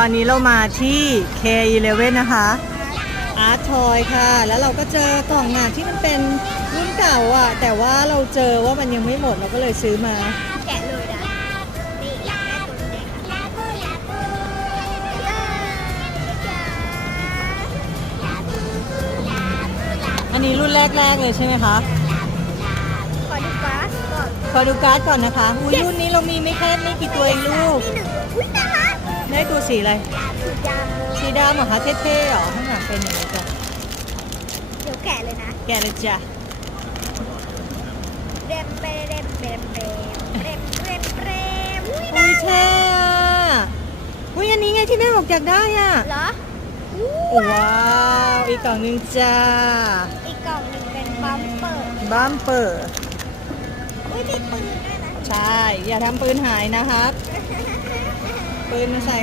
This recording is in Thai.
ตอนนี้เรามาที่ K11 นะคะ อาร์ตทอยค่ะ แล้วเราก็เจอกล่องอะที่มันเป็นรุ่นเก่าอะ แต่ว่าเราเจอว่ามันยังไม่หมดเราก็เลยซื้อมา แกะเลยนะนี่อยากได้ตัวเด็กลาบูลาบูลาลาบูลาบูลาอันนี้รุ่นแรกๆเลยใช่ไหมคะขอดูกราฟก่อนขอดูการ์ดก่อนนะคะอุ้ยรุ่นนี้เรามีไม่แค่ไม่กี่ตัวเองลูก ได้ตัวสีอะไร สีดสีดำเหรอคะเท่ๆเหรอข้างหลังเป็นอย่างไรจ้ะำเดี๋ยวแกะเลยนะแกะเลยจ้ะเรมเบเรมเบเรมเบเรมเรมเรมอุ้ยอุ้ยเท่อะอุ้ยอันนี้ไงที่แม่บอกอยากได้อะเหรออู้ว้าวอีกกล่องหนึงจ้าอีกกล่องหนึ่งเป็นบัมเปิดบัมเปอร์อุ้ยมีปืนด้วยนะใช่อย่าทำปืนหายนะครับ ปืนมาใส่